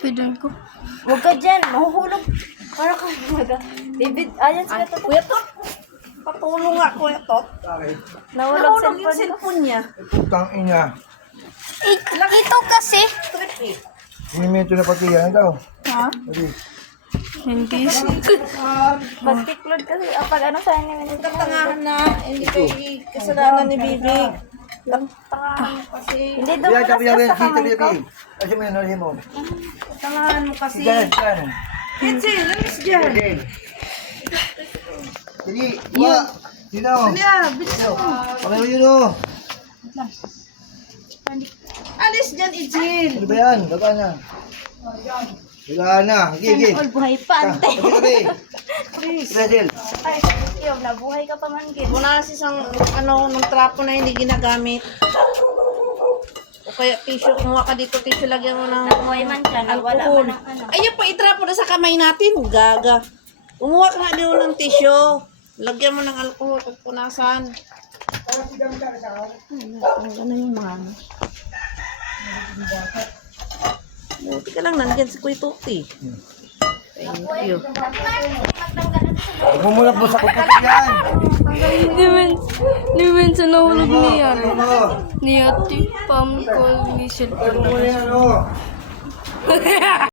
Pwede ko. Huwag ka dyan, mahuhulog. Para ka, David, ayan sila to. Kuya to. Patulong nga, Kuya to. Nahulog yung cellphone niya. Putang ina. Eh, ito kasi. Sinimento na pati yan. Ikaw. Ha? Pati. Hindi. Bastiklod kasi, pag ano sa inyo, tangahan na, hindi kayo kasalanan ni Bibi. Tangahan mo kasi. Hindi daw Yan, pala sabi yan. sa kamay ko. Kasi mo yan, narihin mo. Tangahan mo kasi. Diyan, diyan. Kitsi, lamis dyan. Diyan. Sige, wa. Dito. Kaya, bilis mo. Pangalaw yun o. Alis dyan, Ijil. Ano ba yan? Bagaan na. Bagaan na. Sige, sige. All buhay pa, ante. Tabi. Brazil. Ay, yun, nabuhay ka pa man, Gil. Muna kasi isang, nung trapo na hindi ginagamit. O kaya tissue, kumuha ka dito, tissue, lagyan mo ng Nabuhay man siya, nawala alcohol. man ng ano. Ayun po, itrapo na sa kamay natin. Gaga. Kumuha ka nga dito ng tissue. Lagyan mo ng alcohol, pupunasan. Ang na yung mga ano. Buti ka lang, nandiyan si Kuya Tuti. Thank you. Bumulak mo sa kuputi yan. Ni men sa nahulog niya. Ano mo? Ni ati pam ko ni cellphone. Ano mo yan o?